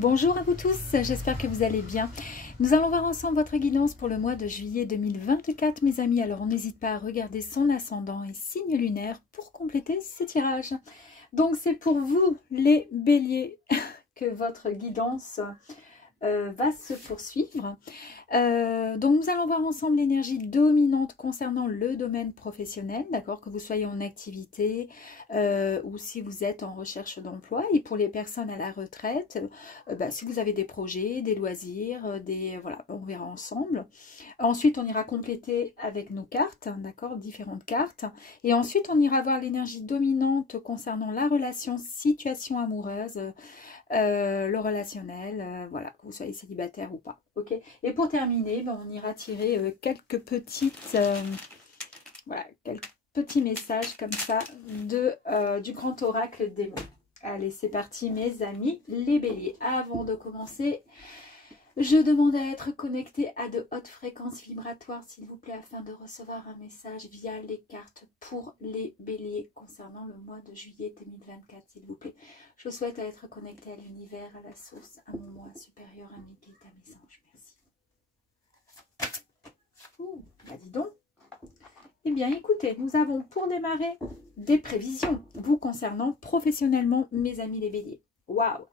Bonjour à vous tous, j'espère que vous allez bien. Nous allons voir ensemble votre guidance pour le mois de juillet 2024, mes amis. Alors, on n'hésite pas à regarder son ascendant et signe lunaire pour compléter ce tirage. Donc, c'est pour vous, les béliers, que votre guidance va se poursuivre. Donc nous allons voir ensemble l'énergie dominante concernant le domaine professionnel, d'accord, que vous soyez en activité ou si vous êtes en recherche d'emploi. Et pour les personnes à la retraite, si vous avez des projets, des loisirs, voilà, on verra ensemble. Ensuite, on ira compléter avec nos cartes, d'accord, différentes cartes. Et ensuite, on ira voir l'énergie dominante concernant la relation, situation amoureuse, le relationnel, voilà, que vous soyez célibataire ou pas, ok. Et pour terminer, on ira tirer quelques petites, voilà, quelques petits messages comme ça du grand oracle des mots. Allez, c'est parti mes amis, les béliers. Avant de commencer, je demande à être connecté à de hautes fréquences vibratoires, s'il vous plaît, afin de recevoir un message via les cartes pour les béliers concernant le mois de juillet 2024, s'il vous plaît. Je souhaite être connecté à l'univers, à la source, à mon moi supérieur, à mes guides, à mes anges. Merci. Ouh, bah dis donc. Eh bien, écoutez, nous avons pour démarrer des prévisions, vous concernant professionnellement, mes amis les béliers. Waouh!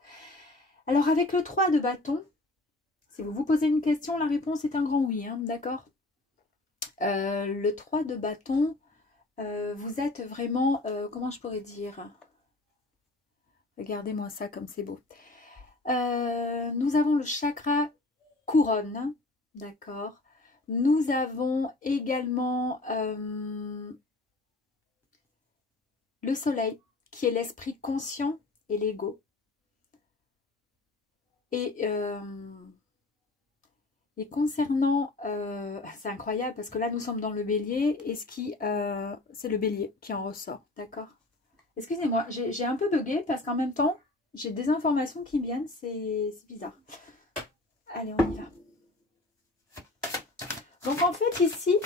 Alors, avec le 3 de bâton, si vous vous posez une question, la réponse est un grand oui, hein, d'accord. Le 3 de bâton, vous êtes vraiment, comment je pourrais dire? Regardez-moi ça comme c'est beau. Nous avons le chakra couronne, d'accord. Nous avons également le soleil, qui est l'esprit conscient et l'ego. Et concernant, c'est incroyable parce que là nous sommes dans le bélier et c'est le bélier qui en ressort, d'accord. Excusez-moi, j'ai un peu bugué parce qu'en même temps j'ai des informations qui viennent, c'est bizarre. Allez, on y va. Donc en fait ici,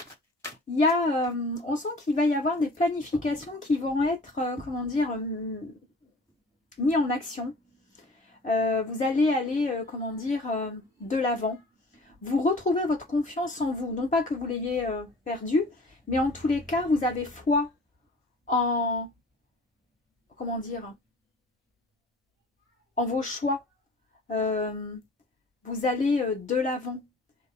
il y a, on sent qu'il va y avoir des planifications qui vont être, comment dire, mis en action. Vous allez aller, comment dire, de l'avant. Vous retrouvez votre confiance en vous. Non pas que vous l'ayez perdue, mais en tous les cas, vous avez foi en, comment dire, en vos choix. Vous allez de l'avant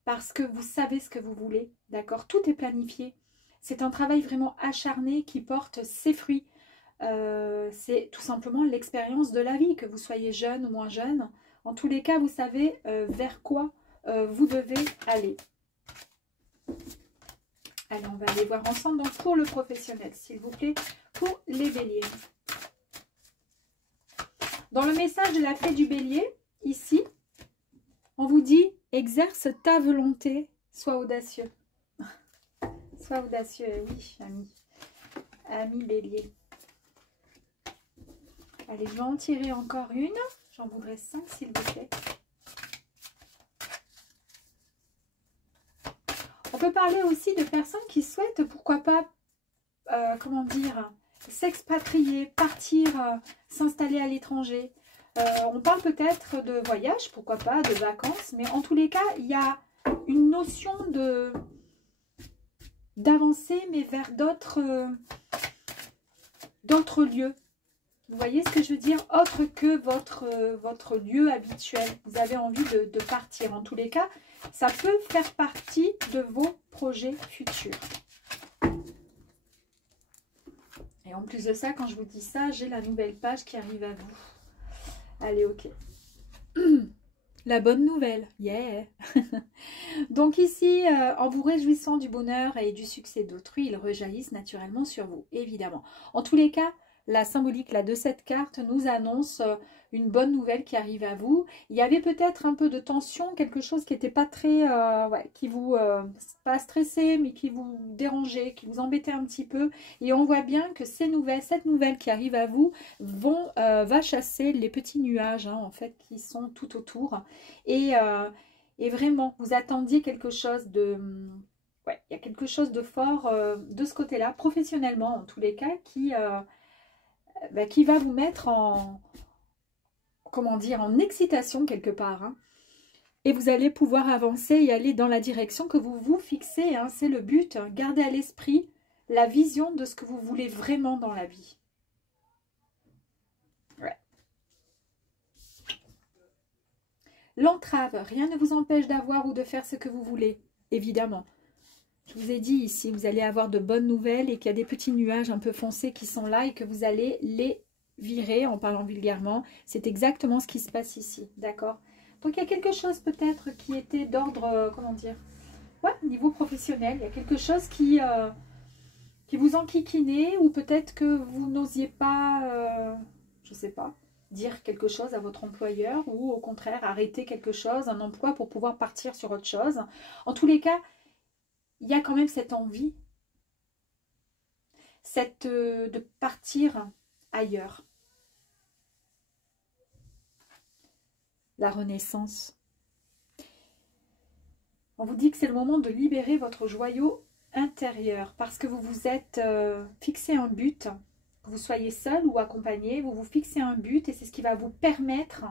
parce que vous savez ce que vous voulez, d'accord? Tout est planifié. C'est un travail vraiment acharné qui porte ses fruits. C'est tout simplement l'expérience de la vie, que vous soyez jeune ou moins jeune. En tous les cas, vous savez vers quoi vous devez aller. Allez, on va aller voir ensemble donc pour le professionnel, s'il vous plaît, pour les béliers. Dans le message de la fée du bélier, ici, on vous dit « Exerce ta volonté, sois audacieux ». Sois audacieux, oui, ami. Ami bélier. Allez, je vais en tirer encore une. J'en voudrais 5, s'il vous plaît. On peut parler aussi de personnes qui souhaitent, pourquoi pas, comment dire, s'expatrier, partir, s'installer à l'étranger. On parle peut-être de voyage, pourquoi pas, de vacances, mais en tous les cas, il y a une notion d'avancer, mais vers d'autres lieux. Vous voyez ce que je veux dire? Autre que votre lieu habituel. Vous avez envie de partir. En tous les cas, ça peut faire partie de vos projets futurs. Et en plus de ça, quand je vous dis ça, j'ai la nouvelle page qui arrive à vous. Allez, ok. La bonne nouvelle. Yeah. Donc ici, en vous réjouissant du bonheur et du succès d'autrui, ils rejaillissent naturellement sur vous, évidemment. En tous les cas, la symbolique là, de cette carte nous annonce une bonne nouvelle qui arrive à vous. Il y avait peut-être un peu de tension, quelque chose qui n'était pas très, qui vous, pas stressé, mais qui vous dérangeait, qui vous embêtait un petit peu. Et on voit bien que cette nouvelle qui arrive à vous, va chasser les petits nuages, hein, en fait, qui sont tout autour. Et vraiment, vous attendiez quelque chose de... Ouais, il y a quelque chose de fort de ce côté-là, professionnellement en tous les cas, qui va vous mettre en comment dire, en excitation quelque part. Hein. Et vous allez pouvoir avancer et aller dans la direction que vous vous fixez. Hein. C'est le but. Hein. Gardez à l'esprit la vision de ce que vous voulez vraiment dans la vie. Ouais. L'entrave, rien ne vous empêche d'avoir ou de faire ce que vous voulez, évidemment. Je vous ai dit ici, vous allez avoir de bonnes nouvelles et qu'il y a des petits nuages un peu foncés qui sont là et que vous allez les virer en parlant vulgairement. C'est exactement ce qui se passe ici, d'accord? Donc il y a quelque chose peut-être qui était d'ordre, comment dire, ouais, niveau professionnel. Il y a quelque chose qui vous enquiquinait ou peut-être que vous n'osiez pas, je ne sais pas, dire quelque chose à votre employeur ou au contraire arrêter quelque chose, un emploi pour pouvoir partir sur autre chose. En tous les cas, il y a quand même cette envie, de partir ailleurs. La renaissance. On vous dit que c'est le moment de libérer votre joyau intérieur parce que vous vous êtes fixé un but, que vous soyez seul ou accompagné, vous vous fixez un but et c'est ce qui va vous permettre,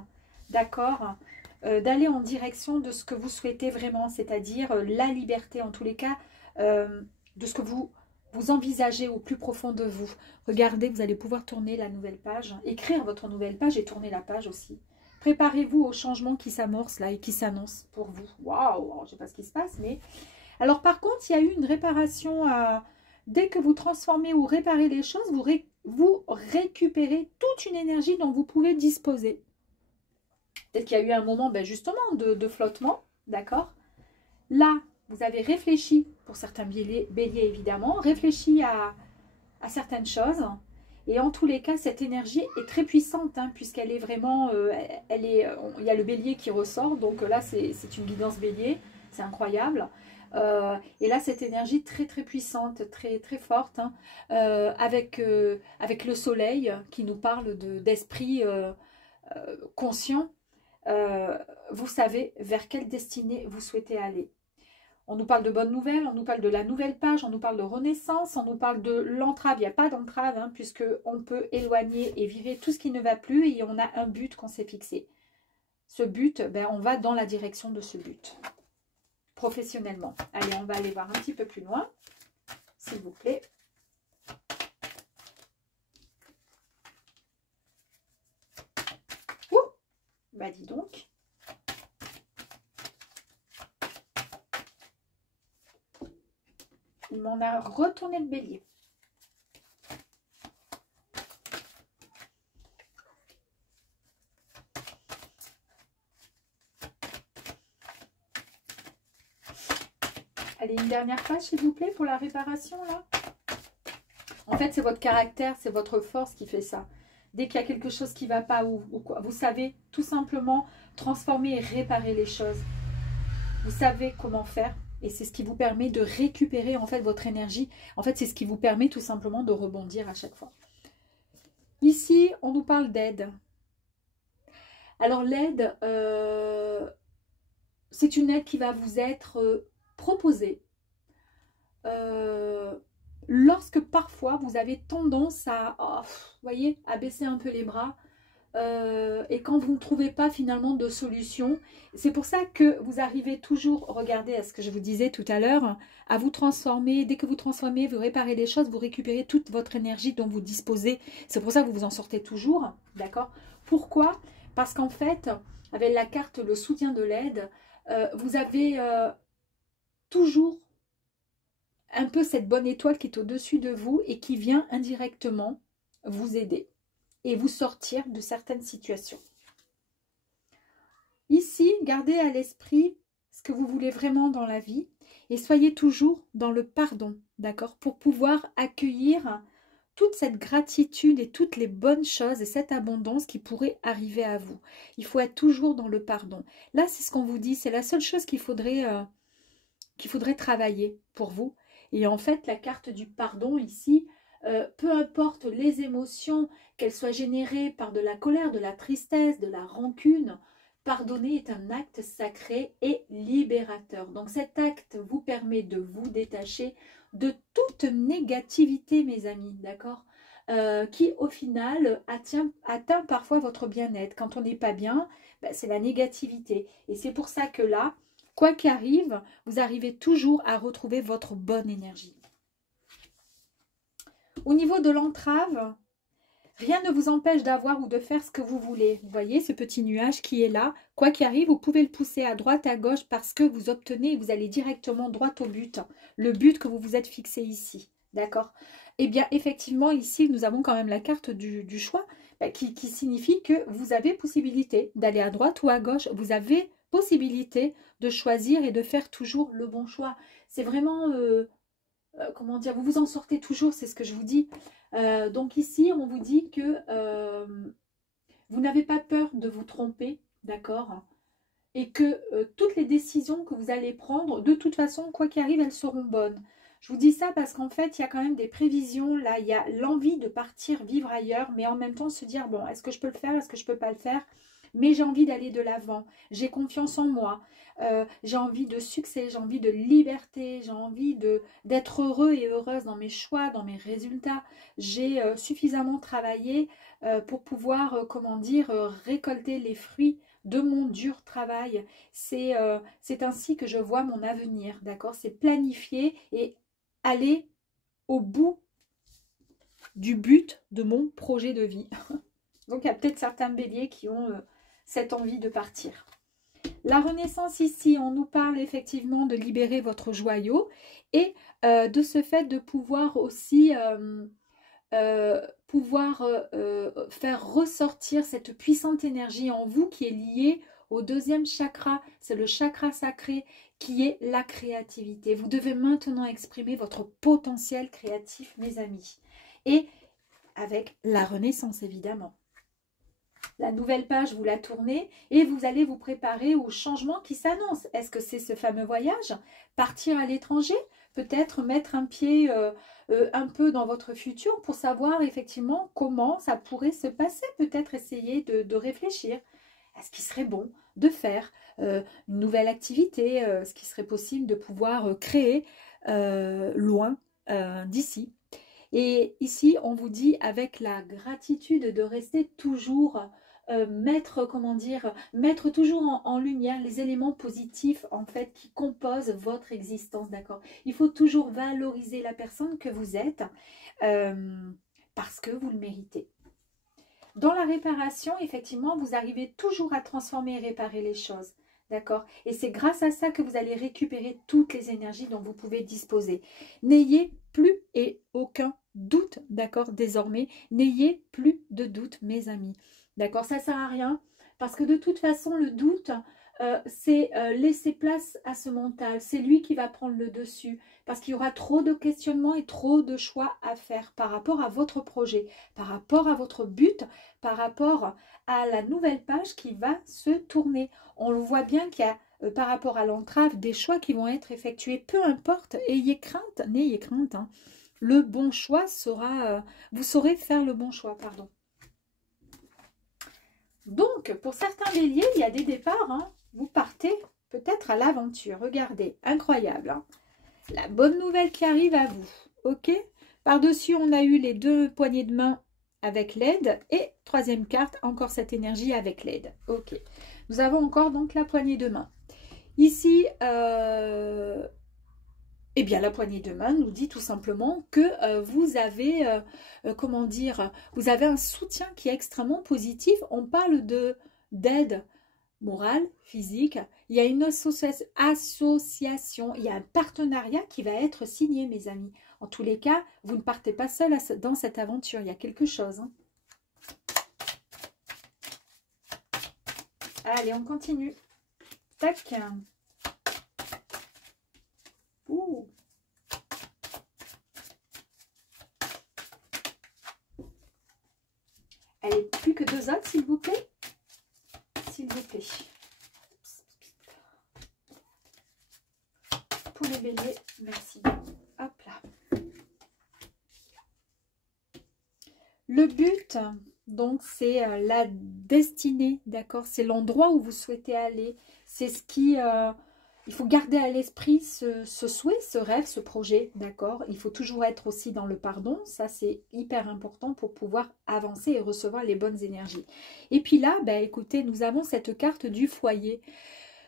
d'accord, d'aller en direction de ce que vous souhaitez vraiment, c'est-à-dire la liberté en tous les cas, de ce que vous envisagez au plus profond de vous. Regardez, vous allez pouvoir tourner la nouvelle page, écrire votre nouvelle page et tourner la page aussi. Préparez-vous au changement qui s'amorce là et qui s'annonce pour vous. Waouh, je ne sais pas ce qui se passe, mais... Alors par contre, il y a eu une réparation. Dès que vous transformez ou réparez les choses, vous récupérez toute une énergie dont vous pouvez disposer. Peut-être qu'il y a eu un moment justement de flottement, d'accord? Là, vous avez réfléchi, pour certains béliers évidemment, réfléchi à certaines choses. Et en tous les cas, cette énergie est très puissante, hein, puisqu'elle est vraiment... il y a le bélier qui ressort, donc là, c'est une guidance bélier, c'est incroyable. Et là, cette énergie très très puissante, très très forte, hein, avec le soleil qui nous parle d'esprit conscient, vous savez vers quelle destinée vous souhaitez aller. On nous parle de bonnes nouvelles, on nous parle de la nouvelle page, on nous parle de renaissance, on nous parle de l'entrave. Il n'y a pas d'entrave, hein, puisqu'on peut éloigner et virer tout ce qui ne va plus et on a un but qu'on s'est fixé. Ce but, on va dans la direction de ce but, professionnellement. Allez, on va aller voir un petit peu plus loin, s'il vous plaît. Ouh, bah dis donc. Il m'en a retourné le bélier. Allez, une dernière page, s'il vous plaît, pour la réparation, là. En fait, c'est votre caractère, c'est votre force qui fait ça. Dès qu'il y a quelque chose qui ne va pas ou quoi, vous savez tout simplement transformer et réparer les choses. Vous savez comment faire. Et c'est ce qui vous permet de récupérer en fait votre énergie. En fait, c'est ce qui vous permet tout simplement de rebondir à chaque fois. Ici, on nous parle d'aide. Alors l'aide, c'est une aide qui va vous être proposée. Lorsque parfois vous avez tendance à, voyez, à baisser un peu les bras. Et quand vous ne trouvez pas finalement de solution, c'est pour ça que vous arrivez toujours, regardez à ce que je vous disais tout à l'heure, à vous transformer. Dès que vous transformez, vous réparez les choses, vous récupérez toute votre énergie dont vous disposez. C'est pour ça que vous vous en sortez toujours, d'accord? Pourquoi? Parce qu'en fait, avec la carte le soutien de l'aide, vous avez toujours un peu cette bonne étoile qui est au-dessus de vous et qui vient indirectement vous aider et vous sortir de certaines situations. Ici, gardez à l'esprit ce que vous voulez vraiment dans la vie et soyez toujours dans le pardon, d'accord, pour pouvoir accueillir toute cette gratitude et toutes les bonnes choses et cette abondance qui pourrait arriver à vous. Il faut être toujours dans le pardon. Là, c'est ce qu'on vous dit, c'est la seule chose qu'il faudrait travailler pour vous. Et en fait, la carte du pardon ici, peu importe les émotions, qu'elles soient générées par de la colère, de la tristesse, de la rancune, pardonner est un acte sacré et libérateur. Donc cet acte vous permet de vous détacher de toute négativité, mes amis, d'accord, qui au final atteint parfois votre bien-être. Quand on n'est pas bien, ben, c'est la négativité. Et c'est pour ça que là, quoi qu'il arrive, vous arrivez toujours à retrouver votre bonne énergie. Au niveau de l'entrave, rien ne vous empêche d'avoir ou de faire ce que vous voulez. Vous voyez ce petit nuage qui est là. Quoi qu'il arrive, vous pouvez le pousser à droite, à gauche parce que vous obtenez et vous allez directement droit au but. Le but que vous vous êtes fixé ici. D'accord? Eh bien, effectivement, ici, nous avons quand même la carte du choix qui signifie que vous avez possibilité d'aller à droite ou à gauche. Vous avez possibilité de choisir et de faire toujours le bon choix. C'est vraiment... comment dire, vous vous en sortez toujours, c'est ce que je vous dis. Donc ici, on vous dit que vous n'avez pas peur de vous tromper, d'accord? Et que toutes les décisions que vous allez prendre, de toute façon, quoi qu'il arrive, elles seront bonnes. Je vous dis ça parce qu'en fait, il y a quand même des prévisions. Là, il y a l'envie de partir vivre ailleurs, mais en même temps se dire, bon, est-ce que je peux le faire, est-ce que je ne peux pas le faire? Mais j'ai envie d'aller de l'avant, j'ai confiance en moi, j'ai envie de succès, j'ai envie de liberté, j'ai envie d'être heureux et heureuse dans mes choix, dans mes résultats. J'ai suffisamment travaillé pour pouvoir, comment dire, récolter les fruits de mon dur travail. C'est ainsi que je vois mon avenir, d'accord? C'est planifier et aller au bout du but de mon projet de vie. Donc, il y a peut-être certains béliers qui ont cette envie de partir. La renaissance ici, on nous parle effectivement de libérer votre joyau et de ce fait de pouvoir aussi faire ressortir cette puissante énergie en vous qui est liée au deuxième chakra. C'est le chakra sacré qui est la créativité. Vous devez maintenant exprimer votre potentiel créatif, mes amis. Et avec la renaissance, évidemment. La nouvelle page, vous la tournez et vous allez vous préparer au changement qui s'annonce. Est-ce que c'est ce fameux voyage? Partir à l'étranger? Peut-être mettre un pied un peu dans votre futur pour savoir effectivement comment ça pourrait se passer. Peut-être essayer de réfléchir à ce qui serait bon de faire une nouvelle activité, ce qui serait possible de pouvoir créer loin d'ici. Et ici, on vous dit avec la gratitude de rester toujours, mettre toujours en lumière les éléments positifs en fait qui composent votre existence, d'accord? Il faut toujours valoriser la personne que vous êtes parce que vous le méritez. Dans la réparation, effectivement, vous arrivez toujours à transformer et réparer les choses. D'accord? Et c'est grâce à ça que vous allez récupérer toutes les énergies dont vous pouvez disposer. N'ayez plus et aucun doute, d'accord, désormais. N'ayez plus de doute, mes amis. D'accord? Ça ne sert à rien parce que de toute façon, le doute, c'est laisser place à ce mental. C'est lui qui va prendre le dessus parce qu'il y aura trop de questionnements et trop de choix à faire par rapport à votre projet, par rapport à votre but, par rapport à la nouvelle page qui va se tourner. On le voit bien qu'il y a par rapport à l'entrave des choix qui vont être effectués. Peu importe, n'ayez crainte. Hein. Le bon choix sera... vous saurez faire le bon choix, pardon. Donc, pour certains béliers, il y a des départs. Hein. Vous partez peut-être à l'aventure. Regardez, incroyable. Hein. La bonne nouvelle qui arrive à vous. Ok? Par-dessus, on a eu les deux poignées de main avec l'aide. Et troisième carte, encore cette énergie avec l'aide. Ok. Nous avons encore donc la poignée de main. Ici, eh bien, la poignée de main nous dit tout simplement que vous avez, comment dire, vous avez un soutien qui est extrêmement positif. On parle d'aide morale, physique. Il y a une association, il y a un partenariat qui va être signé, mes amis. En tous les cas, vous ne partez pas seul dans cette aventure. Il y a quelque chose. Hein. Allez, on continue. Tac. Ouh. Allez, plus que 2 autres, s'il vous plaît. S'il vous plaît. Pour les béliers, merci. Hop là. Le but Donc, c'est la destinée, d'accord? C'est l'endroit où vous souhaitez aller. C'est ce qui... il faut garder à l'esprit ce souhait, ce rêve, ce projet, d'accord? Il faut toujours être aussi dans le pardon. Ça, c'est hyper important pour pouvoir avancer et recevoir les bonnes énergies. Et puis là, ben, écoutez, nous avons cette carte du foyer.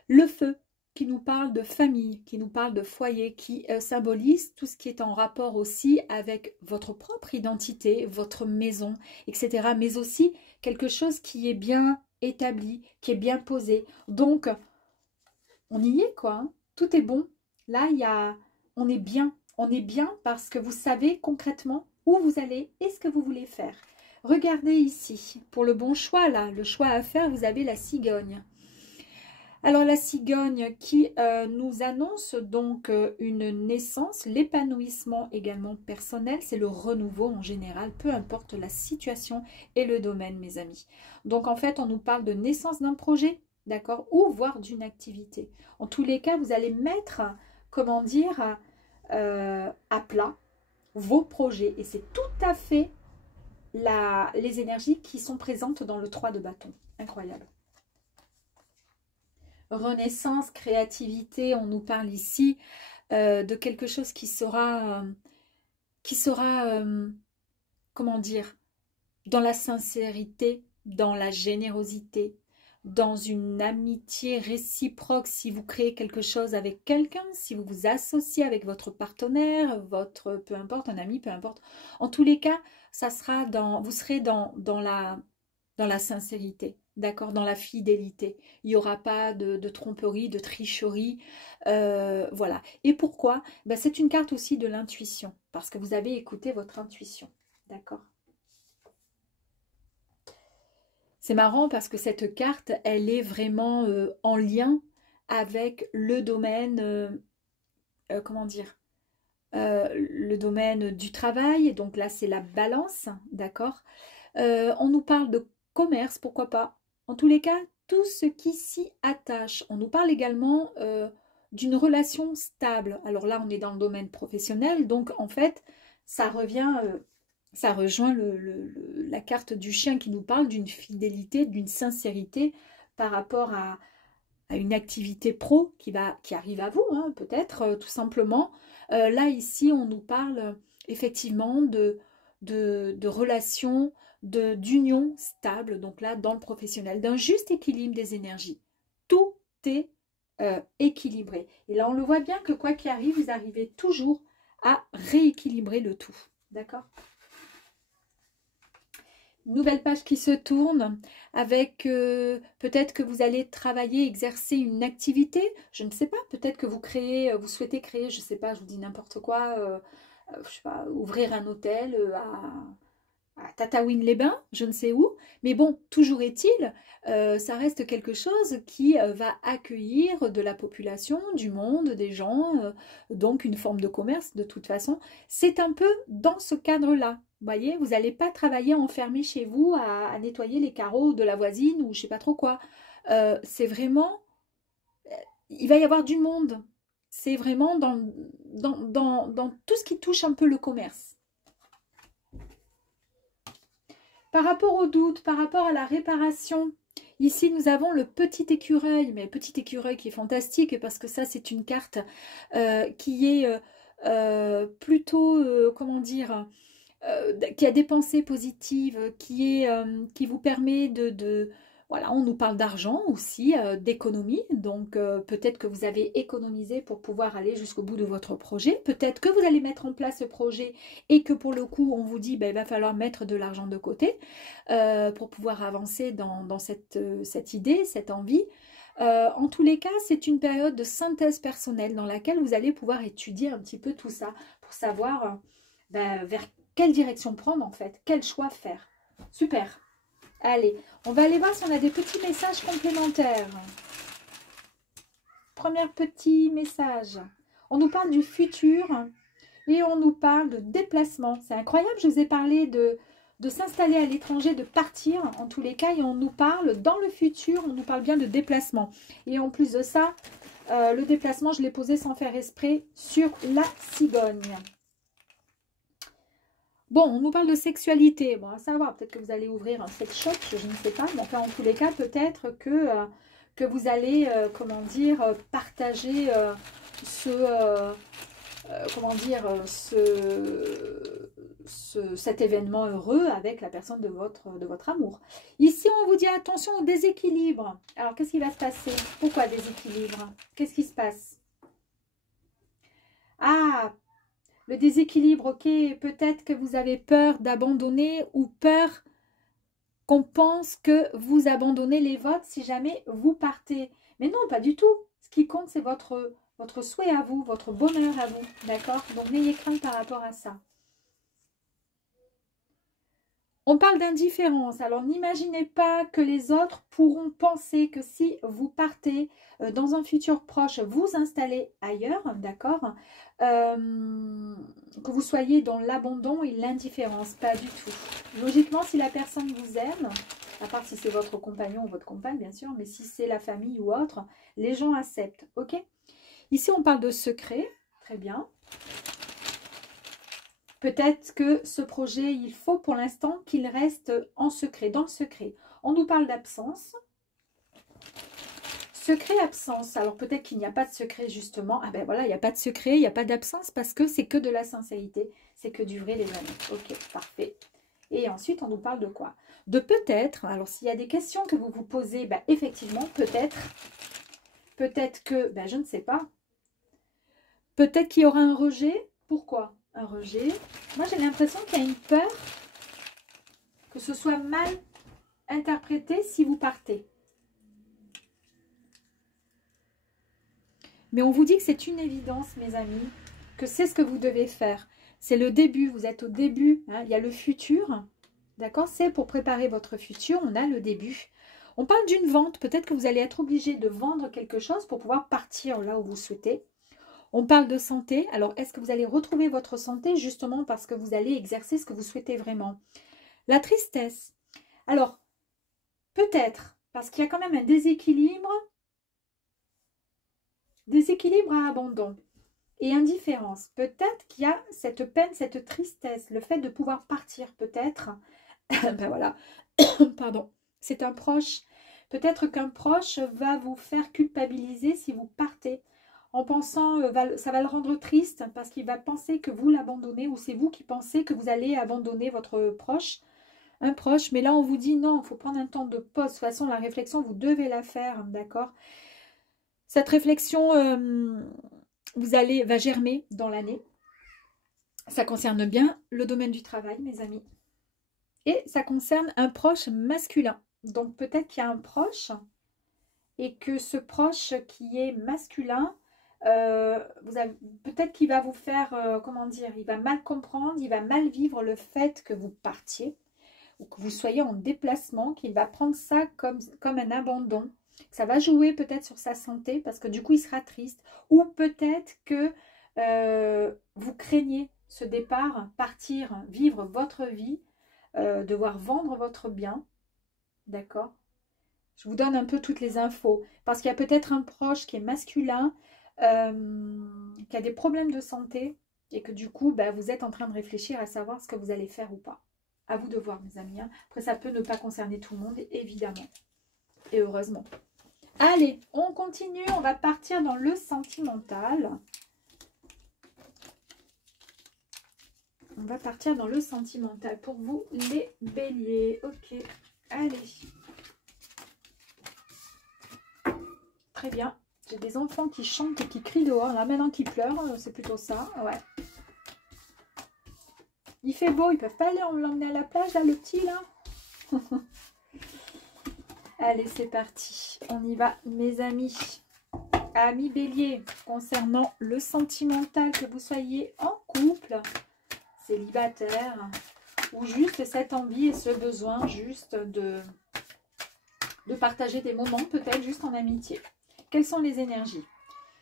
Le feu, qui nous parle de famille, qui nous parle de foyer, qui symbolise tout ce qui est en rapport aussi avec votre propre identité, votre maison, etc. Mais aussi quelque chose qui est bien établi, qui est bien posé. Donc, on y est quoi, hein. Tout est bon. Là, on est bien. On est bien parce que vous savez concrètement où vous allez et ce que vous voulez faire. Regardez ici, pour le bon choix, là, le choix à faire, vous avez la cigogne. Alors la cigogne qui nous annonce donc une naissance, l'épanouissement également personnel, c'est le renouveau en général, peu importe la situation et le domaine mes amis. Donc en fait on nous parle de naissance d'un projet, d'accord, ou voire d'une activité. En tous les cas vous allez mettre, comment dire, à plat vos projets et c'est tout à fait les énergies qui sont présentes dans le 3 de bâton. Incroyable. Renaissance, créativité, on nous parle ici de quelque chose qui sera comment dire, dans la sincérité, dans la générosité, dans une amitié réciproque. Si vous créez quelque chose avec quelqu'un, si vous vous associez avec votre partenaire, votre, peu importe, un ami, peu importe. En tous les cas, ça sera vous serez dans la sincérité. D'accord, dans la fidélité. Il n'y aura pas de tromperie, de tricherie. Voilà. Et pourquoi? Ben, c'est une carte aussi de l'intuition. Parce que vous avez écouté votre intuition. D'accord. C'est marrant parce que cette carte, elle est vraiment en lien avec le domaine, comment dire, le domaine du travail. Donc là, c'est la balance. D'accord. On nous parle de commerce, pourquoi pas. En tous les cas, tout ce qui s'y attache. On nous parle également d'une relation stable. Alors là, on est dans le domaine professionnel, donc en fait, ça revient, ça rejoint la carte du chien qui nous parle d'une fidélité, d'une sincérité par rapport à une activité pro qui arrive à vous, hein, peut-être, tout simplement. Là, ici, on nous parle effectivement de relations, d'union stable, donc là, dans le professionnel, d'un juste équilibre des énergies. Tout est équilibré. Et là, on le voit bien que quoi qu'il arrive, vous arrivez toujours à rééquilibrer le tout. D'accord ? Nouvelle page qui se tourne avec peut-être que vous allez travailler, exercer une activité. Je ne sais pas, peut-être que vous souhaitez créer, je ne sais pas, je vous dis n'importe quoi, je sais pas, ouvrir un hôtel à Tataouine-les-Bains, je ne sais où. Mais bon, toujours est-il, ça reste quelque chose qui va accueillir de la population, du monde, des gens, donc une forme de commerce de toute façon. C'est un peu dans ce cadre-là. Vous voyez, vous n'allez pas travailler enfermé chez vous à nettoyer les carreaux de la voisine ou je ne sais pas trop quoi. C'est vraiment, il va y avoir du monde. C'est vraiment dans tout ce qui touche un peu le commerce. Par rapport au doute, par rapport à la réparation, ici nous avons le petit écureuil, mais petit écureuil qui est fantastique parce que ça c'est une carte qui est plutôt, comment dire, qui a des pensées positives, qui vous permet voilà, on nous parle d'argent aussi, d'économie, donc peut-être que vous avez économisé pour pouvoir aller jusqu'au bout de votre projet, peut-être que vous allez mettre en place ce projet et que pour le coup on vous dit ben, il va falloir mettre de l'argent de côté pour pouvoir avancer dans cette idée, cette envie. En tous les cas, c'est une période de synthèse personnelle dans laquelle vous allez pouvoir étudier un petit peu tout ça pour savoir vers quelle direction prendre en fait, quel choix faire. Super. Allez, on va aller voir si on a des petits messages complémentaires. Premier petit message. On nous parle du futur et on nous parle de déplacement. C'est incroyable, je vous ai parlé de s'installer à l'étranger, de partir en tous les cas. Et on nous parle dans le futur, on nous parle bien de déplacement. Et en plus de ça, le déplacement, je l'ai posé sans faire exprès sur la cigogne. Bon, on nous parle de sexualité. Bon, à savoir, peut-être que vous allez ouvrir un sex shop, je ne sais pas. Mais enfin, en tous les cas, peut-être que vous allez, comment dire, partager comment dire, cet événement heureux avec la personne de votre amour. Ici, on vous dit attention au déséquilibre. Alors, qu'est-ce qui va se passer? Pourquoi déséquilibre? Qu'est-ce qui se passe? Ah, le déséquilibre, ok, peut-être que vous avez peur d'abandonner ou peur qu'on pense que vous abandonnez les vôtres si jamais vous partez. Mais non, pas du tout. Ce qui compte, c'est votre souhait à vous, votre bonheur à vous, d'accord? Donc, n'ayez crainte par rapport à ça. On parle d'indifférence. Alors, n'imaginez pas que les autres pourront penser que si vous partez dans un futur proche, vous installez ailleurs, d'accord, que vous soyez dans l'abandon et l'indifférence. Pas du tout. Logiquement, si la personne vous aime, à part si c'est votre compagnon ou votre compagne, bien sûr, mais si c'est la famille ou autre, les gens acceptent, ok? Ici, on parle de secret. Très bien. Peut-être que ce projet, il faut pour l'instant qu'il reste en secret, dans le secret. On nous parle d'absence. Secret, absence. Alors peut-être qu'il n'y a pas de secret justement. Ah ben voilà, il n'y a pas de secret, il n'y a pas d'absence parce que c'est que de la sincérité. C'est que du vrai les amis. Ok, parfait. Et ensuite, on nous parle de quoi? De peut-être. Alors s'il y a des questions que vous vous posez, ben, effectivement, peut-être. Peut-être que, ben, je ne sais pas. Peut-être qu'il y aura un rejet. Pourquoi un rejet? Moi, j'ai l'impression qu'il y a une peur que ce soit mal interprété si vous partez. Mais on vous dit que c'est une évidence, mes amis, que c'est ce que vous devez faire. C'est le début, vous êtes au début, hein, il y a le futur, d'accord? C'est pour préparer votre futur, on a le début. On parle d'une vente, peut-être que vous allez être obligé de vendre quelque chose pour pouvoir partir là où vous souhaitez. On parle de santé. Alors, est-ce que vous allez retrouver votre santé justement parce que vous allez exercer ce que vous souhaitez vraiment? La tristesse. Alors, peut-être, parce qu'il y a quand même un déséquilibre à abandon et indifférence. Peut-être qu'il y a cette peine, cette tristesse, le fait de pouvoir partir peut-être. Ben voilà, pardon, c'est un proche. Peut-être qu'un proche va vous faire culpabiliser si vous partez. En pensant, ça va le rendre triste parce qu'il va penser que vous l'abandonnez ou c'est vous qui pensez que vous allez abandonner votre proche, un proche. Mais là, on vous dit non, il faut prendre un temps de pause. De toute façon, la réflexion, vous devez la faire, d'accord? Cette réflexion, va germer dans l'année. Ça concerne bien le domaine du travail, mes amis. Et ça concerne un proche masculin. Donc, peut-être qu'il y a un proche et que ce proche qui est masculin, peut-être qu'il va vous faire, comment dire, il va mal comprendre, il va mal vivre le fait que vous partiez ou que vous soyez en déplacement, qu'il va prendre ça comme un abandon. Ça va jouer peut-être sur sa santé parce que du coup il sera triste. Ou peut-être que vous craignez ce départ, partir, vivre votre vie, devoir vendre votre bien. D'accord? Je vous donne un peu toutes les infos. Parce qu'il y a peut-être un proche qui est masculin, qui a des problèmes de santé et que du coup, bah, vous êtes en train de réfléchir à savoir ce que vous allez faire ou pas. À vous de voir, mes amis. Hein. Après, ça peut ne pas concerner tout le monde, évidemment. Et heureusement. Allez, on continue. On va partir dans le sentimental. On va partir dans le sentimental pour vous, les béliers. Ok, allez. Très bien. J'ai des enfants qui chantent et qui crient dehors. Là, maintenant qu'ils pleurent, c'est plutôt ça. Ouais. Il fait beau. Ils peuvent pas aller l'emmener à la plage, là, le petit, là. Allez, c'est parti. On y va, mes amis. Amis bélier, concernant le sentimental, que vous soyez en couple, célibataire, ou juste cette envie et ce besoin juste de partager des moments, peut-être juste en amitié. Quelles sont les énergies?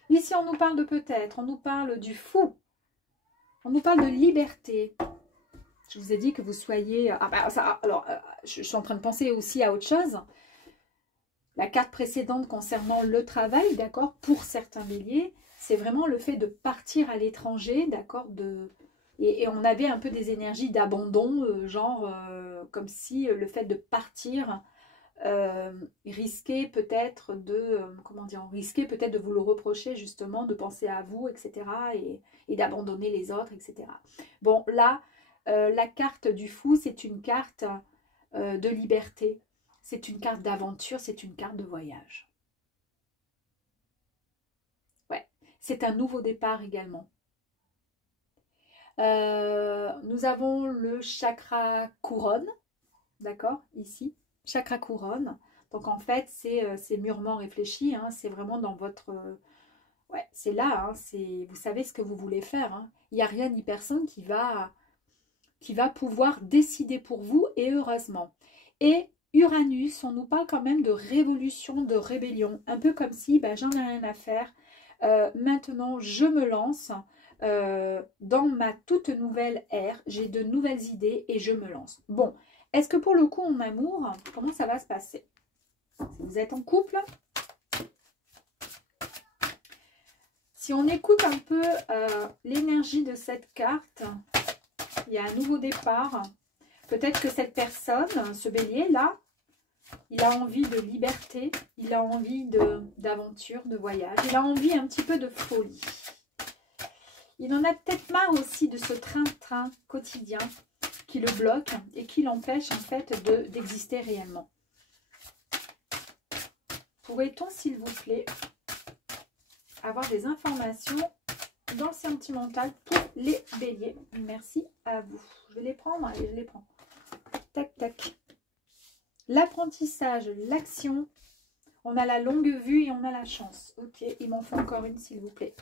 Ici, on nous parle de peut-être, on nous parle du fou, on nous parle de liberté. Je vous ai dit que vous soyez... Ah bah, ça, alors, je suis en train de penser aussi à autre chose. La carte précédente concernant le travail, d'accord, pour certains béliers, c'est vraiment le fait de partir à l'étranger, d'accord, de Et on avait un peu des énergies d'abandon, genre comme si le fait de partir risquait peut-être comment dire, risquait peut-être de vous le reprocher justement, de penser à vous, etc. et d'abandonner les autres, etc. Bon, là, la carte du fou, c'est une carte de liberté, c'est une carte d'aventure, c'est une carte de voyage. Ouais, c'est un nouveau départ également. Nous avons le chakra couronne, d'accord, ici, chakra couronne. Donc en fait, c'est mûrement réfléchi, hein, c'est vraiment dans votre... ouais, c'est là, hein, vous savez ce que vous voulez faire. Hein. Il n'y a rien ni personne qui va pouvoir décider pour vous, et heureusement. Et Uranus, on nous parle quand même de révolution, de rébellion, un peu comme si ben, j'en ai rien à faire, maintenant je me lance dans ma toute nouvelle ère, j'ai de nouvelles idées et je me lance. Bon, est-ce que pour le coup en amour, comment ça va se passer? Si vous êtes en couple, si on écoute un peu l'énergie de cette carte, il y a un nouveau départ. Peut-être que cette personne, ce bélier là, il a envie de liberté, il a envie d'aventure, de voyage, il a envie un petit peu de folie. Il en a peut-être marre aussi de ce train-train quotidien qui le bloque et qui l'empêche en fait d'exister réellement. Pourrait-on, s'il vous plaît, avoir des informations dans le sentimental pour les béliers? Merci à vous. Je vais les prendre, allez, je les prends. Tac, tac. L'apprentissage, l'action. On a la longue vue et on a la chance. Ok, il m'en faut encore une, s'il vous plaît.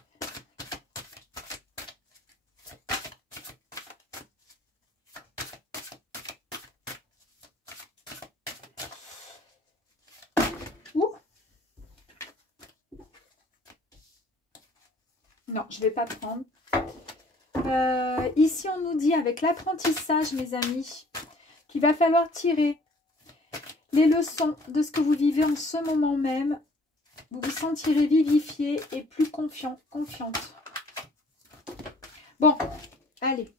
Non, je ne vais pas prendre. Ici, on nous dit avec l'apprentissage, mes amis, qu'il va falloir tirer les leçons de ce que vous vivez en ce moment même. Vous vous sentirez vivifié et plus confiante. Bon, allez,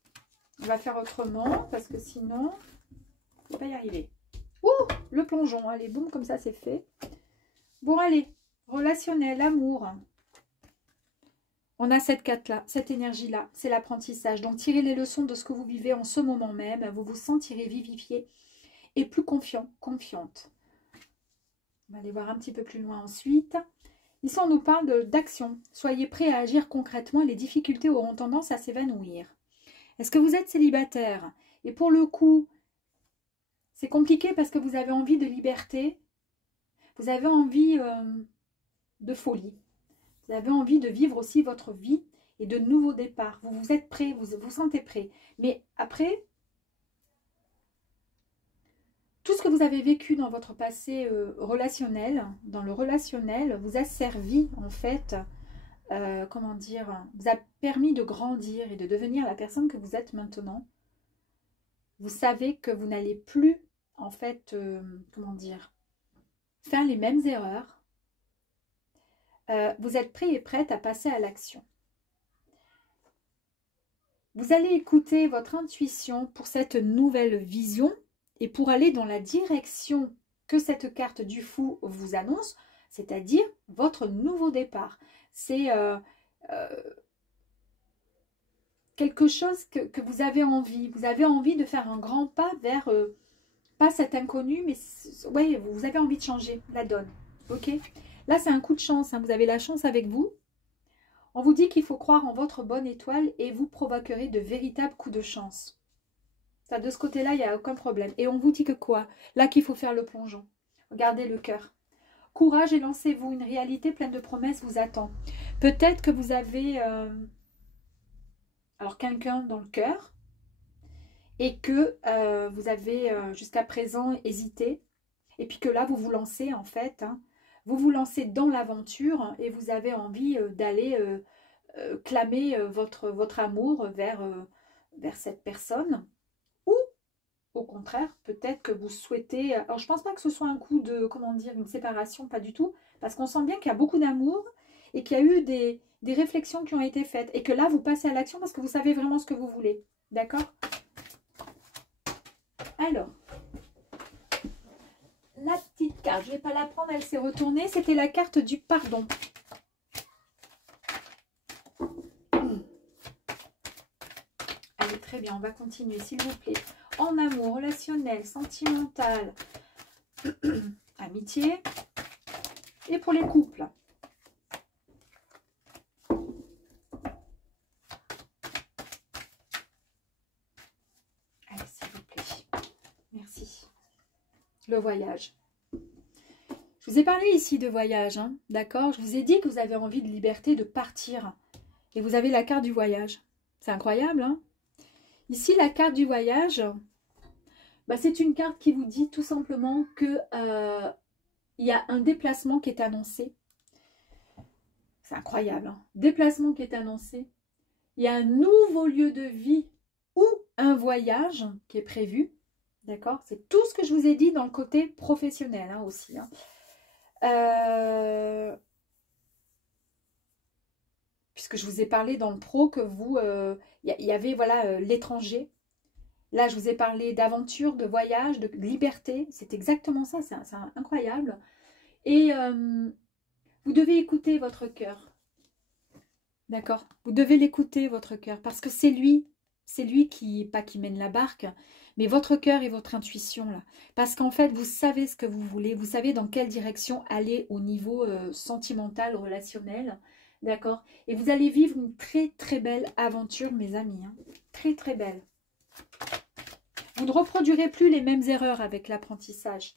on va faire autrement parce que sinon, on ne peut pas y arriver. Ouh, le plongeon. Allez, boum, comme ça, c'est fait. Bon, allez, relationnel, amour. On a cette carte-là, cette énergie-là, c'est l'apprentissage. Donc, tirez les leçons de ce que vous vivez en ce moment même. Vous vous sentirez vivifié et plus confiante. On va aller voir un petit peu plus loin ensuite. Ici, on nous parle d'action. Soyez prêts à agir concrètement. Les difficultés auront tendance à s'évanouir. Est-ce que vous êtes célibataire? Et pour le coup, c'est compliqué parce que vous avez envie de liberté. Vous avez envie de folie. Vous avez envie de vivre aussi votre vie et de nouveaux départs. Vous êtes prêt, vous vous sentez prêt. Mais après, tout ce que vous avez vécu dans votre passé relationnel, dans le relationnel, vous a servi en fait, comment dire, vous a permis de grandir et de devenir la personne que vous êtes maintenant. Vous savez que vous n'allez plus en fait, comment dire, faire les mêmes erreurs. Vous êtes prêt et prête à passer à l'action. Vous allez écouter votre intuition pour cette nouvelle vision et pour aller dans la direction que cette carte du fou vous annonce, c'est-à-dire votre nouveau départ. C'est quelque chose que vous avez envie. Vous avez envie de faire un grand pas vers, pas cet inconnu, mais ouais, vous avez envie de changer la donne. Ok ? Là, c'est un coup de chance, hein. Vous avez la chance avec vous. On vous dit qu'il faut croire en votre bonne étoile et vous provoquerez de véritables coups de chance. Ça, de ce côté-là, il n'y a aucun problème. Et on vous dit que quoi? Là, qu'il faut faire le plongeon. Regardez le cœur. Courage et lancez-vous. Une réalité pleine de promesses vous attend. Peut-être que vous avez alors quelqu'un dans le cœur et que vous avez jusqu'à présent hésité. Et puis que là, vous vous lancez en fait, hein. Vous vous lancez dans l'aventure et vous avez envie d'aller clamer votre amour vers cette personne. Ou, au contraire, peut-être que vous souhaitez... Alors, je ne pense pas que ce soit un coup de, comment dire, une séparation, pas du tout. Parce qu'on sent bien qu'il y a beaucoup d'amour et qu'il y a eu des réflexions qui ont été faites et que là, vous passez à l'action parce que vous savez vraiment ce que vous voulez. D'accord? Alors, la petite carte, je ne vais pas la prendre, elle s'est retournée. C'était la carte du pardon. Allez, très bien, on va continuer, s'il vous plaît. En amour, relationnel, sentimental, amitié. Et pour les couples. Allez, s'il vous plaît. Merci. Le voyage. Je vous ai parlé ici de voyage, hein, d'accord? Je vous ai dit que vous avez envie de liberté, de partir. Et vous avez la carte du voyage. C'est incroyable, hein? Ici, la carte du voyage, bah, c'est une carte qui vous dit tout simplement que il y a un déplacement qui est annoncé. C'est incroyable, hein? Déplacement qui est annoncé. Il y a un nouveau lieu de vie ou un voyage qui est prévu. D'accord? C'est tout ce que je vous ai dit dans le côté professionnel, hein, aussi. Hein. Puisque je vous ai parlé dans le pro que vous, y avait voilà l'étranger. Là, je vous ai parlé d'aventure, de voyage, de liberté. C'est exactement ça, c'est incroyable. Et vous devez écouter votre cœur. D'accord? Vous devez l'écouter, votre cœur, parce que c'est lui qui, pas qui mène la barque, mais votre cœur et votre intuition, là. Parce qu'en fait, vous savez ce que vous voulez, vous savez dans quelle direction aller au niveau sentimental, relationnel, d'accord? Et vous allez vivre une très, très belle aventure, mes amis, hein. Très, très belle. Vous ne reproduirez plus les mêmes erreurs avec l'apprentissage.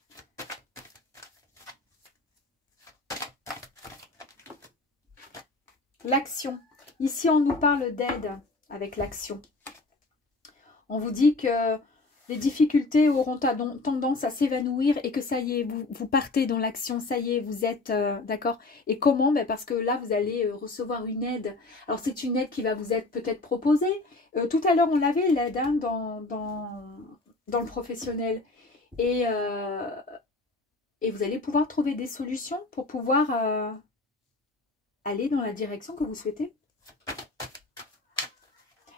L'action. Ici, on nous parle d'aide avec l'action. On vous dit que les difficultés auront tendance à s'évanouir et que ça y est, vous partez dans l'action, ça y est, vous êtes d'accord. Et comment? Ben parce que là, vous allez recevoir une aide. Alors, c'est une aide qui va vous être peut-être proposée. Tout à l'heure, on l'avait, l'aide, hein, dans le professionnel. Et vous allez pouvoir trouver des solutions pour pouvoir aller dans la direction que vous souhaitez.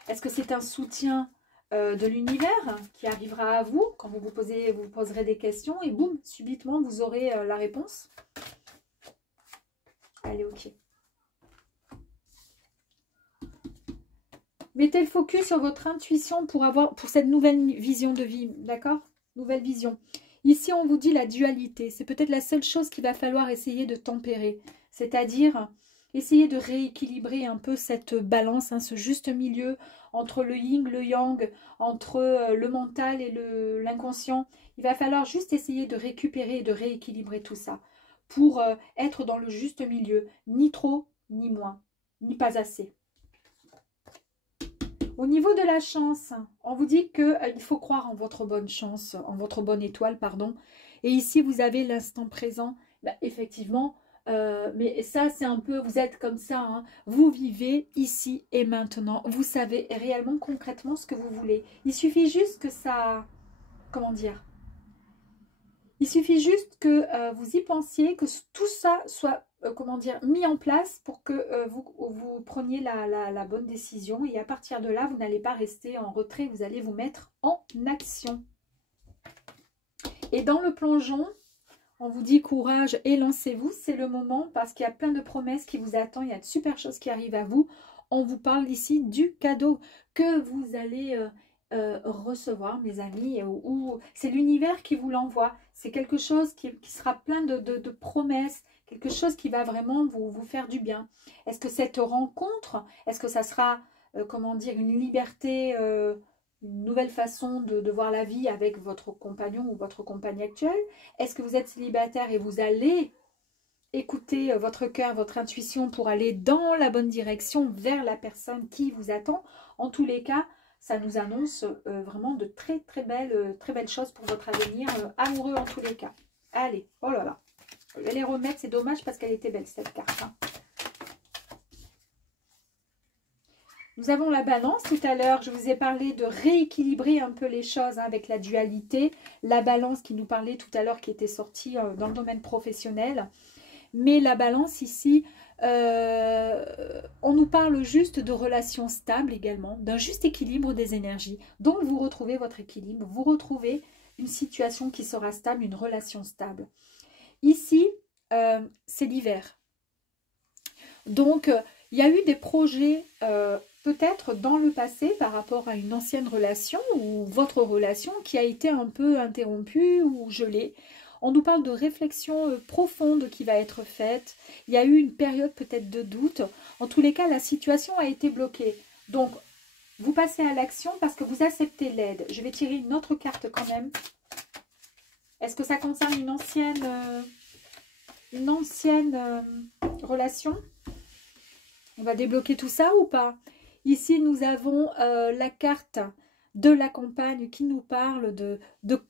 Est-ce que c'est un soutien de l'univers qui arrivera à vous quand vous poserez des questions et boum, subitement, vous aurez la réponse? Allez, ok. Mettez le focus sur votre intuition pour cette nouvelle vision de vie, d'accord? Nouvelle vision. Ici, on vous dit la dualité. C'est peut-être la seule chose qu'il va falloir essayer de tempérer. C'est-à-dire essayer de rééquilibrer un peu cette balance, hein, ce juste milieu entre le yin, le yang, entre le mental et l'inconscient. Il va falloir juste essayer de récupérer et de rééquilibrer tout ça pour être dans le juste milieu. Ni trop, ni moins, ni pas assez. Au niveau de la chance, on vous dit qu'il faut croire en votre bonne chance, en votre bonne étoile, pardon. Et ici, vous avez l'instant présent. Bah, effectivement, mais ça, c'est un peu, vous êtes comme ça. Hein. Vous vivez ici et maintenant. Vous savez réellement, concrètement, ce que vous voulez. Il suffit juste que ça... Comment dire? Il suffit juste que vous y pensiez, que tout ça soit... comment dire, mis en place pour que vous preniez la bonne décision. Et à partir de là, vous n'allez pas rester en retrait, vous allez vous mettre en action. Et dans le plongeon, on vous dit courage et lancez-vous. C'est le moment parce qu'il y a plein de promesses qui vous attendent. Il y a de super choses qui arrivent à vous. On vous parle ici du cadeau que vous allez... recevoir, mes amis, ou c'est l'univers qui vous l'envoie. C'est quelque chose qui sera plein de promesses, quelque chose qui va vraiment vous faire du bien. Est-ce que cette rencontre, est-ce que ça sera, comment dire, une liberté, une nouvelle façon de voir la vie avec votre compagnon ou votre compagne actuelle? Est-ce que vous êtes célibataire et vous allez écouter votre cœur, votre intuition pour aller dans la bonne direction vers la personne qui vous attend? En tous les cas, ça nous annonce vraiment de très belles choses pour votre avenir amoureux en tous les cas. Allez, oh là là. Je vais les remettre, c'est dommage parce qu'elle était belle cette carte. Hein. Nous avons la balance. Tout à l'heure, je vous ai parlé de rééquilibrer un peu les choses hein, avec la dualité. La balance qui nous parlait tout à l'heure qui était sortie dans le domaine professionnel. Mais la balance ici On nous parle juste de relations stables également, d'un juste équilibre des énergies. Donc vous retrouvez votre équilibre, vous retrouvez une situation qui sera stable, une relation stable. Ici, c'est l'hiver. Donc, il y a eu des projets peut-être dans le passé par rapport à une ancienne relation ou votre relation qui a été un peu interrompue ou gelée. On nous parle de réflexion profonde qui va être faite. Il y a eu une période peut-être de doute. En tous les cas, la situation a été bloquée. Donc, vous passez à l'action parce que vous acceptez l'aide. Je vais tirer une autre carte quand même. Est-ce que ça concerne une ancienne relation? On va débloquer tout ça ou pas? Ici, nous avons la carte de la compagne qui nous parle de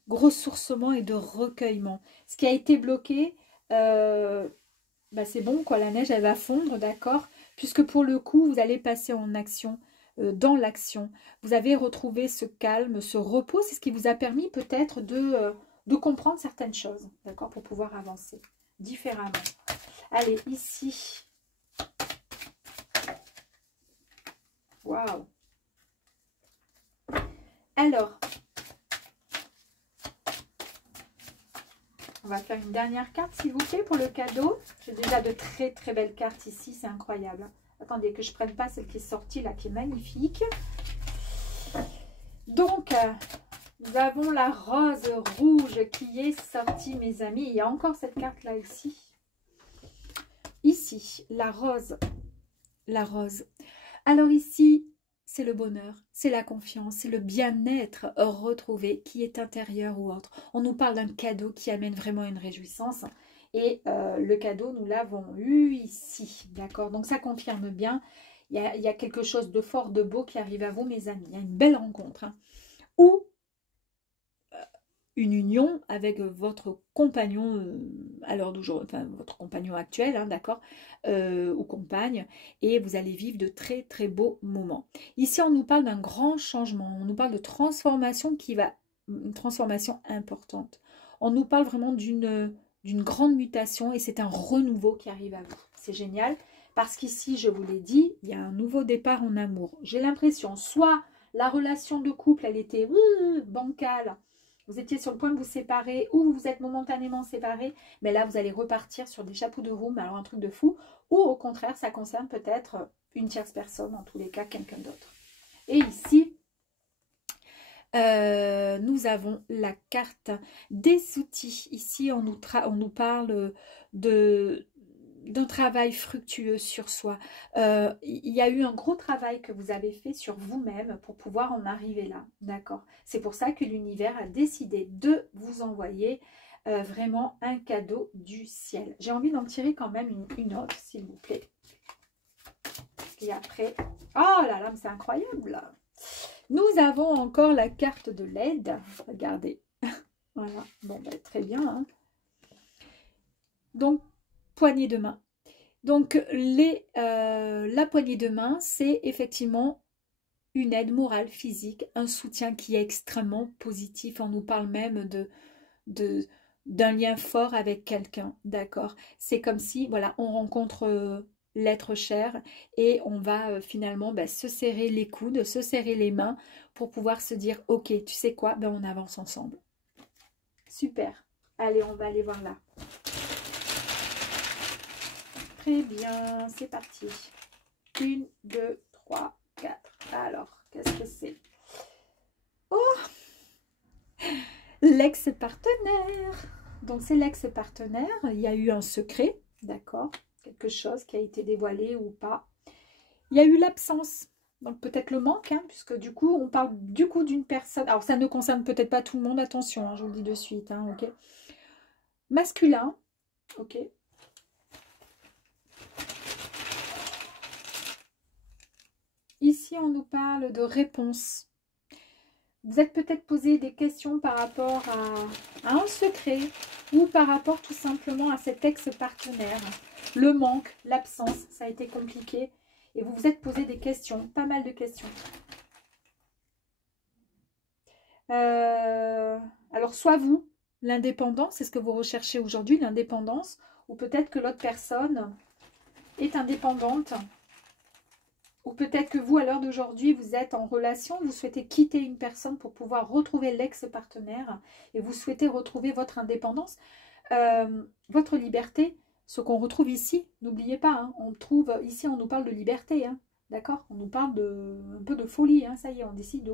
ressourcement et de recueillement. Ce qui a été bloqué, c'est bon, quoi, la neige, elle va fondre, d'accord? Puisque pour le coup, vous allez passer en action, dans l'action. Vous avez retrouvé ce calme, ce repos. C'est ce qui vous a permis peut-être de comprendre certaines choses, d'accord? Pour pouvoir avancer différemment. Allez, ici... Waouh! Alors, on va faire une dernière carte, s'il vous plaît, pour le cadeau. J'ai déjà de très très belles cartes ici, c'est incroyable. Attendez, que je ne prenne pas celle qui est sortie là, qui est magnifique. Donc, nous avons la rose rouge qui est sortie, mes amis. Il y a encore cette carte là ici. Ici, la rose. La rose. Alors ici, c'est le bonheur, c'est la confiance, c'est le bien-être retrouvé qui est intérieur ou autre. On nous parle d'un cadeau qui amène vraiment une réjouissance. Et le cadeau, nous l'avons eu ici. D'accord? Donc ça confirme bien. Il y a quelque chose de fort, de beau qui arrive à vous, mes amis. Il y a une belle rencontre. Hein. Ou une union avec votre compagnon à l'heure d'aujourd'hui, enfin votre compagnon actuel, hein, d'accord, ou compagne, et vous allez vivre de très très beaux moments. Ici, on nous parle d'un grand changement, on nous parle de transformation une transformation importante. On nous parle vraiment d'une grande mutation et c'est un renouveau qui arrive à vous. C'est génial parce qu'ici, je vous l'ai dit, il y a un nouveau départ en amour. J'ai l'impression, soit la relation de couple, elle était bancale, vous étiez sur le point de vous séparer ou vous vous êtes momentanément séparés, mais là, vous allez repartir sur des chapeaux de roue, mais alors un truc de fou. Ou au contraire, ça concerne peut-être une tierce personne, en tous les cas, quelqu'un d'autre. Et ici, nous avons la carte des outils. Ici, on nous parle d'un travail fructueux sur soi. Il y a eu un gros travail que vous avez fait sur vous-même pour pouvoir en arriver là, d'accord? C'est pour ça que l'univers a décidé de vous envoyer vraiment un cadeau du ciel. J'ai envie d'en tirer quand même une autre, s'il vous plaît. Et après, oh là là, mais c'est incroyable! Nous avons encore la carte de l'aide. Regardez. Voilà, bon, ben, très bien. Hein. Donc, poignée de main. Donc, la poignée de main, c'est effectivement une aide morale, physique, un soutien qui est extrêmement positif. On nous parle même d'un lien fort avec quelqu'un, d'accord? C'est comme si, voilà, on rencontre l'être cher et on va finalement se serrer les coudes, se serrer les mains pour pouvoir se dire, ok, tu sais quoi, on avance ensemble. Super. Allez, on va aller voir là. Très bien, c'est parti. 1, 2, 3, 4. Alors, qu'est-ce que c'est? Oh! L'ex-partenaire. Donc, c'est l'ex-partenaire. Il y a eu un secret, d'accord? Quelque chose qui a été dévoilé ou pas. Il y a eu l'absence. Donc, peut-être le manque, hein, puisque du coup, on parle du coup d'une personne. Alors, ça ne concerne peut-être pas tout le monde. Attention, hein, je vous le dis de suite, hein, ok? Masculin, ok? Ici, on nous parle de réponse. Vous êtes peut-être posé des questions par rapport à un secret ou par rapport tout simplement à cet ex-partenaire. Le manque, l'absence, ça a été compliqué. Et vous vous êtes posé des questions, pas mal de questions. Alors, soit vous, l'indépendance, c'est ce que vous recherchez aujourd'hui, l'indépendance, ou peut-être que l'autre personne est indépendante. Ou peut-être que vous, à l'heure d'aujourd'hui, vous êtes en relation, vous souhaitez quitter une personne pour pouvoir retrouver l'ex-partenaire et vous souhaitez retrouver votre indépendance, votre liberté, ce qu'on retrouve ici. N'oubliez pas, hein, on trouve ici, on nous parle de liberté, hein, d'accord? On nous parle un peu de folie, hein, ça y est, on décide de...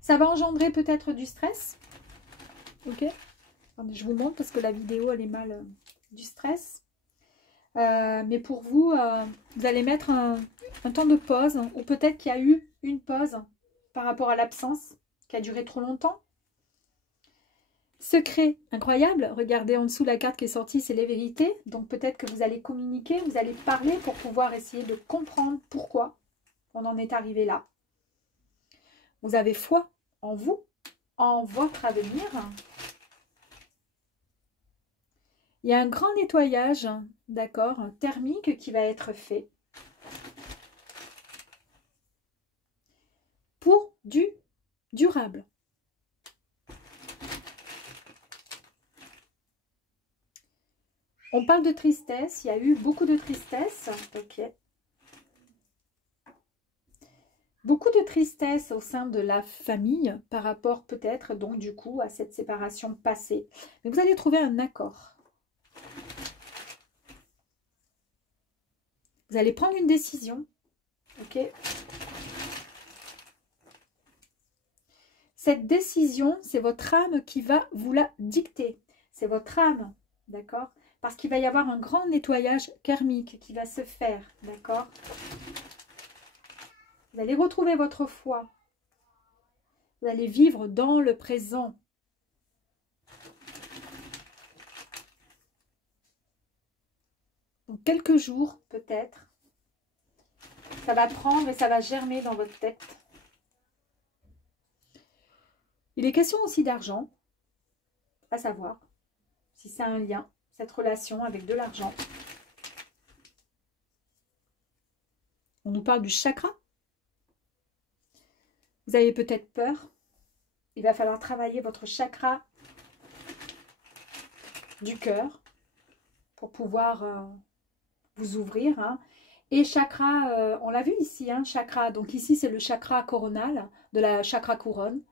ça va engendrer peut-être du stress, ok? Attendez, je vous montre parce que la vidéo, elle est mal du stress. Mais pour vous, vous allez mettre un temps de pause, ou peut-être qu'il y a eu une pause par rapport à l'absence qui a duré trop longtemps. Secret incroyable, regardez en dessous la carte qui est sortie, c'est les vérités. Donc peut-être que vous allez communiquer, vous allez parler pour pouvoir essayer de comprendre pourquoi on en est arrivé là. Vous avez foi en vous, en votre avenir. Il y a un grand nettoyage, d'accord, thermique qui va être fait pour du durable. On parle de tristesse, il y a eu beaucoup de tristesse, ok. Beaucoup de tristesse au sein de la famille par rapport peut-être donc du coup à cette séparation passée. Mais vous allez trouver un accord. Vous allez prendre une décision, ok. Cette décision, c'est votre âme qui va vous la dicter. C'est votre âme, d'accord? Parce qu'il va y avoir un grand nettoyage karmique qui va se faire, d'accord? Vous allez retrouver votre foi. Vous allez vivre dans le présent. Donc, quelques jours, peut-être, ça va prendre et ça va germer dans votre tête. Il est question aussi d'argent, à savoir si c'est un lien, cette relation avec de l'argent. On nous parle du chakra. Vous avez peut-être peur. Il va falloir travailler votre chakra du cœur pour pouvoir vous ouvrir. Hein. Et chakra, on l'a vu ici, hein, chakra. Donc ici, c'est le chakra coronal de la chakra couronne.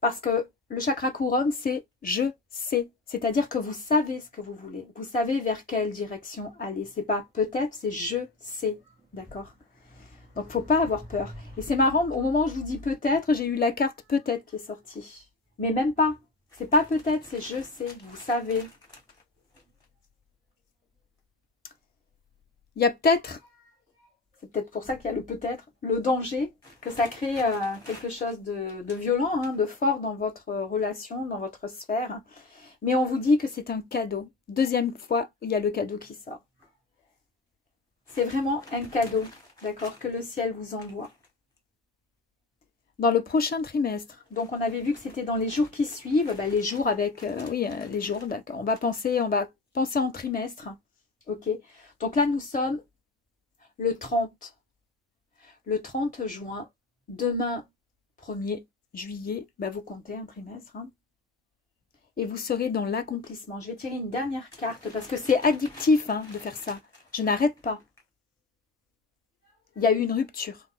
Parce que le chakra couronne, c'est je sais. C'est-à-dire que vous savez ce que vous voulez. Vous savez vers quelle direction aller. C'est pas peut-être, c'est je sais. D'accord? Donc, il ne faut pas avoir peur. Et c'est marrant, au moment où je vous dis peut-être, j'ai eu la carte peut-être qui est sortie. Mais même pas. C'est pas peut-être, c'est je sais. Vous savez. Il y a peut-être, c'est peut-être pour ça qu'il y a le peut-être, le danger, que ça crée quelque chose de violent, hein, de fort dans votre relation, dans votre sphère. Mais on vous dit que c'est un cadeau. Deuxième fois, il y a le cadeau qui sort. C'est vraiment un cadeau, d'accord, que le ciel vous envoie. Dans le prochain trimestre, donc on avait vu que c'était dans les jours qui suivent, bah, les jours avec, les jours, d'accord. On va penser en trimestre, ok. Donc là, nous sommes le 30 juin. Demain, 1er juillet, bah, vous comptez un trimestre. Hein, et vous serez dans l'accomplissement. Je vais tirer une dernière carte parce que c'est addictif hein, de faire ça. Je n'arrête pas. Il y a eu une rupture.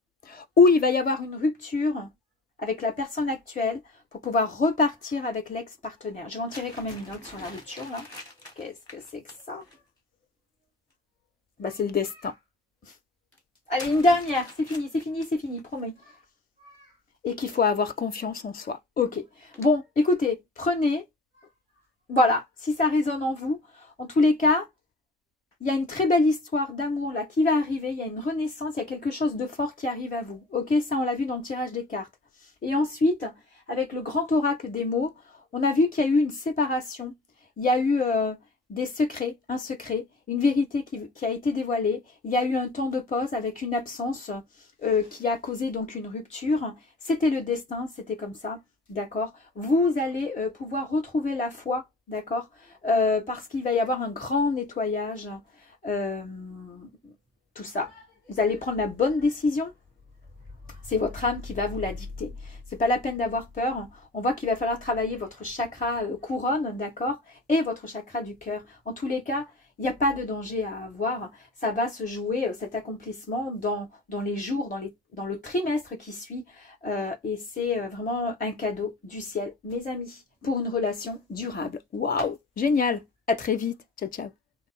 Ou il va y avoir une rupture avec la personne actuelle pour pouvoir repartir avec l'ex-partenaire. Je vais en tirer quand même une autre sur la rupture. Là. Qu'est-ce que c'est que ça? Bah, c'est le destin. Allez, une dernière. C'est fini, c'est fini, c'est fini, promets. Et qu'il faut avoir confiance en soi. Ok. Bon, écoutez, prenez. Voilà, si ça résonne en vous. En tous les cas, il y a une très belle histoire d'amour là qui va arriver. Il y a une renaissance, il y a quelque chose de fort qui arrive à vous. Ok, ça on l'a vu dans le tirage des cartes. Et ensuite, avec le grand oracle des mots, on a vu qu'il y a eu une séparation. Il y a eu des secrets, un secret, une vérité qui a été dévoilée. Il y a eu un temps de pause avec une absence qui a causé donc une rupture. C'était le destin, c'était comme ça, d'accord. Vous allez pouvoir retrouver la foi, d'accord, parce qu'il va y avoir un grand nettoyage, tout ça. Vous allez prendre la bonne décision. C'est votre âme qui va vous la dicter. C'est pas la peine d'avoir peur. On voit qu'il va falloir travailler votre chakra couronne, d'accord, et votre chakra du cœur. En tous les cas, il n'y a pas de danger à avoir. Ça va se jouer, cet accomplissement, dans les jours, dans le trimestre qui suit. Et c'est vraiment un cadeau du ciel, mes amis, pour une relation durable. Waouh, génial. À très vite. Ciao, ciao.